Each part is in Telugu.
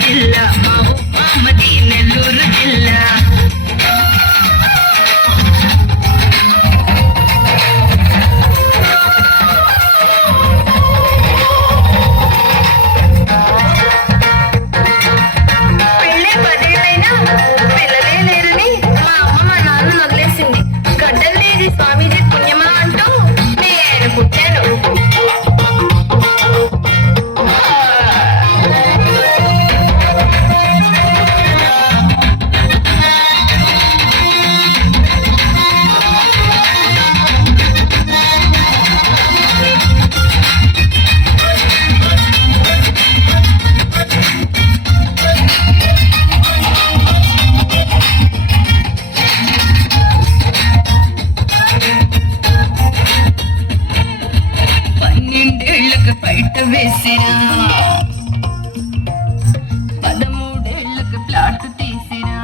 love. బయట వేసిరా పదమూడేళ్ళకు ప్లాట్ తీసిరా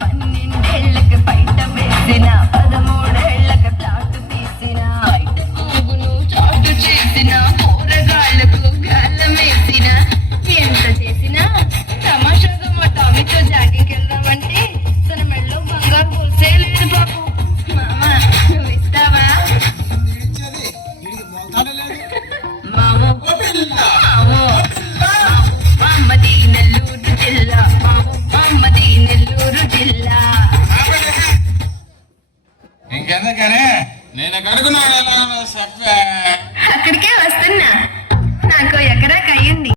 పన్నెండేళ్ళకు బయట వేసినా. పదమూడేళ్ళకు ప్లాట్ తీసినా. బయట పోగును చాటు చేసిన. కూరగాయలకు గాలం వేసిన. ఎంత చేసినా? తమాషాగా మా టామీతో జాగింగ్కి వెళ్దామంటే తన మెడలో బంగారు పోసే లేదు బాబు. ఇంకెందుకనే నేను కడుగున్నాను చెప్పే